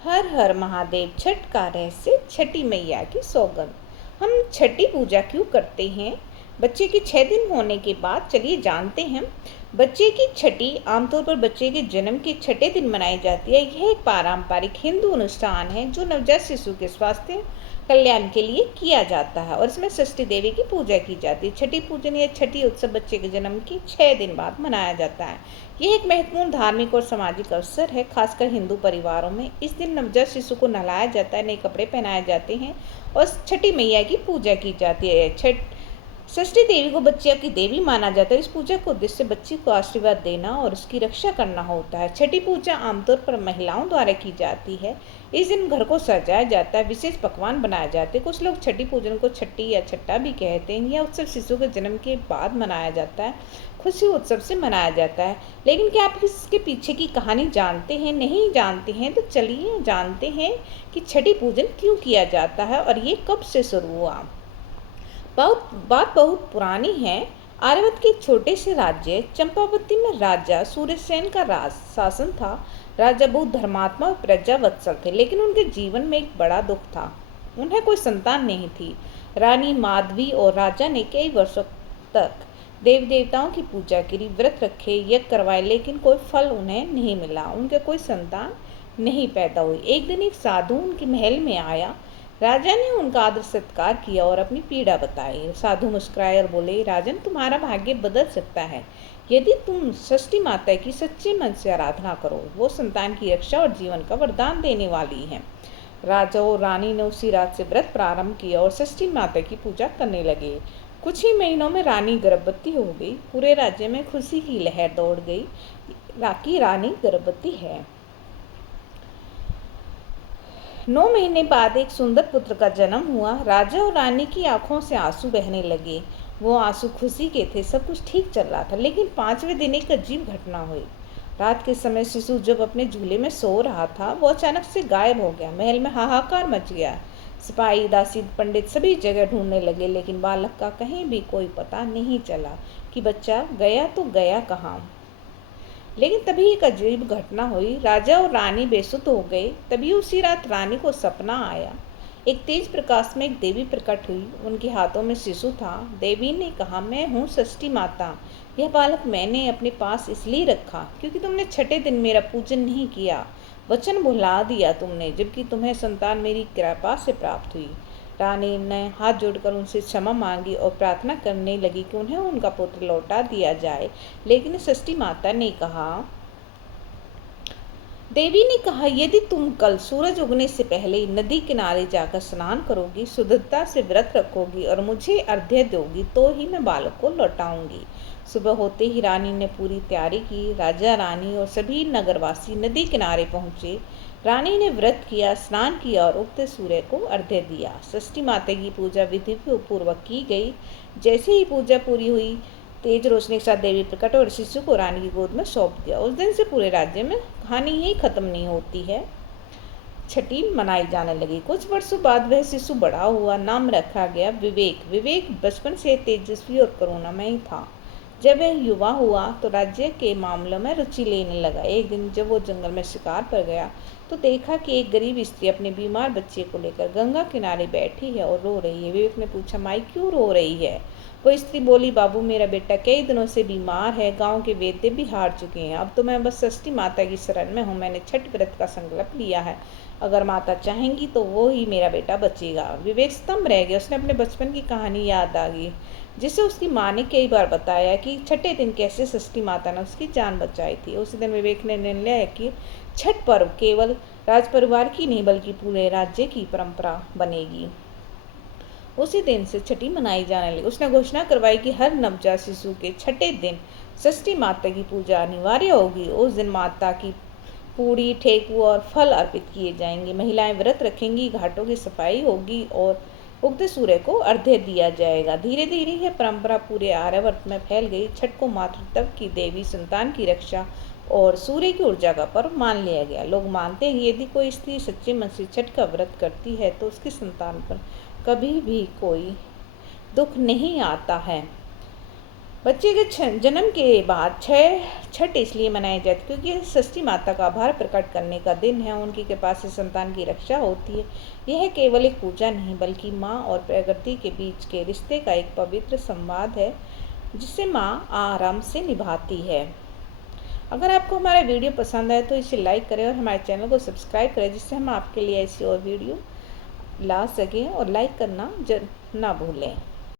हर हर महादेव। छठ का रहस्य, छठी मैया की सौगंध। हम छठी पूजा क्यों करते हैं? बच्चे के 6 दिन होने के बाद चलिए जानते हैं। बच्चे की छठी आमतौर पर बच्चे के जन्म के छठे दिन मनाई जाती है। यह एक पारंपरिक हिंदू अनुष्ठान है जो नवजात शिशु के स्वास्थ्य कल्याण के लिए किया जाता है और इसमें षष्ठी देवी की पूजा की जाती है। छठी पूजन या छठी उत्सव बच्चे के जन्म के 6 दिन बाद मनाया जाता है। यह एक महत्वपूर्ण धार्मिक और सामाजिक अवसर है, खासकर हिंदू परिवारों में। इस दिन नवजात शिशु को नहलाया जाता है, नए कपड़े पहनाए जाते हैं और छठी मैया की पूजा की जाती है। षष्ठी देवी को बच्चे की देवी माना जाता है। इस पूजा का उद्देश्य बच्ची को आशीर्वाद देना और उसकी रक्षा करना होता है। छठी पूजा आमतौर पर महिलाओं द्वारा की जाती है। इस दिन घर को सजाया जाता है, विशेष पकवान बनाए जाते हैं। कुछ लोग छठी पूजन को छठी या छट्टा भी कहते हैं। यह उत्सव शिशु के जन्म के बाद मनाया जाता है, खुशी उत्सव से मनाया जाता है। लेकिन क्या आप इसके पीछे की कहानी जानते हैं? नहीं जानते हैं तो चलिए जानते हैं कि छठी पूजन क्यों किया जाता है और ये कब से शुरू हुआ। बहुत पुरानी है। आर्यवत के छोटे से राज्य चंपावती में राजा सूर्यसेन का राज शासन था। राजा बहुत धर्मात्मा और प्रजावत्सल थे, लेकिन उनके जीवन में एक बड़ा दुख था। उन्हें कोई संतान नहीं थी। रानी माधवी और राजा ने कई वर्षों तक देवी देवताओं की पूजा करी, व्रत रखे, यज्ञ करवाए, लेकिन कोई फल उन्हें नहीं मिला। उनके कोई संतान नहीं पैदा हुई। एक दिन एक साधु उनके महल में आया। राजा ने उनका आदर सत्कार किया और अपनी पीड़ा बताई। साधु मुस्कुराए और बोले, राजन, तुम्हारा भाग्य बदल सकता है यदि तुम षष्ठी माता की सच्चे मन से आराधना करो। वो संतान की रक्षा और जीवन का वरदान देने वाली है। राजा और रानी ने उसी रात से व्रत प्रारंभ किया और षष्ठी माता की पूजा करने लगे। कुछ ही महीनों में रानी गर्भवती हो गई। पूरे राज्य में खुशी की लहर दौड़ गई कि रानी गर्भवती है। 9 महीने बाद एक सुंदर पुत्र का जन्म हुआ। राजा और रानी की आंखों से आंसू बहने लगे। वो आंसू खुशी के थे, सब कुछ ठीक चल रहा था। लेकिन 5वें दिन एक अजीब घटना हुई। रात के समय शिशु जब अपने झूले में सो रहा था, वो अचानक से गायब हो गया। महल में हाहाकार मच गया। सिपाही, दासी, पंडित सभी जगह ढूंढने लगे, लेकिन बालक का कहीं भी कोई पता नहीं चला कि बच्चा गया तो गया कहाँ। लेकिन तभी एक अजीब घटना हुई। राजा और रानी बेसुध हो गए। तभी उसी रात रानी को सपना आया। एक तेज प्रकाश में एक देवी प्रकट हुई। उनके हाथों में शिशु था। देवी ने कहा, मैं हूँ षष्ठी माता। यह बालक मैंने अपने पास इसलिए रखा क्योंकि तुमने छठे दिन मेरा पूजन नहीं किया। वचन भुला दिया तुमने, जबकि तुम्हें संतान मेरी कृपा से प्राप्त हुई। रानी ने हाथ जोड़कर उनसे क्षमा मांगी और प्रार्थना करने लगी कि उन्हें उनका पुत्र लौटा दिया जाए। लेकिन षष्ठी माता ने कहा, देवी ने कहा, यदि तुम कल सूरज उगने से पहले नदी किनारे जाकर स्नान करोगी, शुद्धता से व्रत रखोगी और मुझे अर्घ्य दोगी, तो ही मैं बालक को लौटाऊंगी। सुबह होते ही रानी ने पूरी तैयारी की। राजा, रानी और सभी नगरवासी नदी किनारे पहुंचे। रानी ने व्रत किया, स्नान किया और उगते सूर्य को अर्घ्य दिया। षष्ठी माता की पूजा विधि पूर्वक की गई। जैसे ही पूजा पूरी हुई, तेज रोशनी के साथ देवी प्रकट और शिशु को रानी की गोद में सौंप दिया। उस दिन से पूरे राज्य में कहानी ही खत्म नहीं होती है। छठी मनाई जाने लगी। कुछ वर्षों बाद वह शिशु बड़ा हुआ। नाम रखा गया विवेक। विवेक बचपन से तेजस्वी और करुणामय था। जब वह युवा हुआ तो राज्य के मामलों में रुचि लेने लगा। एक दिन जब वो जंगल में शिकार पर गया तो देखा कि एक गरीब स्त्री अपने बीमार बच्चे को लेकर गंगा किनारे बैठी है और रो रही है। विवेक ने पूछा, माई क्यों रो रही है? वो स्त्री बोली, बाबू, मेरा बेटा कई दिनों से बीमार है। गांव के वैद्य भी हार चुके हैं। अब तो मैं बस षष्ठी माता की शरण में हूँ। मैंने छठ व्रत का संकल्प लिया है। अगर माता चाहेंगी तो वो ही मेरा बेटा बचेगा। विवेक स्तंभ रह गया। उसने अपने बचपन की कहानी याद आ गई, जिसे उसकी माँ ने कई बार बताया कि छठे दिन कैसे षष्ठी माता ने उसकी जान बचाई थी। उसी दिन विवेक ने निर्णय लिया कि छठ पर्व केवल राज परिवार की नहीं बल्कि पूरे राज्य की परंपरा बनेगी। उसी दिन से छठी मनाई जाने लगी। उसने घोषणा करवाई कि हर नवजात शिशु के छठे दिन षष्ठी माता की पूजा अनिवार्य होगी। उस दिन माता की पूड़ी, ठेकुआ और फल अर्पित किए जाएंगे। महिलाएं व्रत रखेंगी, घाटों की सफाई होगी और उगते सूर्य को अर्घ्य दिया जाएगा। धीरे धीरे यह परंपरा पूरे आर्यावर्त में फैल गई। छठ को मातृत्व की देवी, संतान की रक्षा और सूर्य की ऊर्जा का पर्व मान लिया गया। लोग मानते हैं कि यदि कोई स्त्री सच्चे मन से छठ का व्रत करती है तो उसकी संतान पर कभी भी कोई दुख नहीं आता है। बच्चे के जन्म के बाद छठ इसलिए मनाई जाती क्योंकि यह षष्ठी माता का आभार प्रकट करने का दिन है। उनकी कृपा से संतान की रक्षा होती है। यह केवल एक पूजा नहीं बल्कि माँ और प्रकृति के बीच के रिश्ते का एक पवित्र संवाद है जिसे माँ आराम से निभाती है। अगर आपको हमारा वीडियो पसंद आए तो इसे लाइक करें और हमारे चैनल को सब्सक्राइब करें जिससे हम आपके लिए ऐसी और वीडियो ला सकें, और लाइक करना ना भूलें।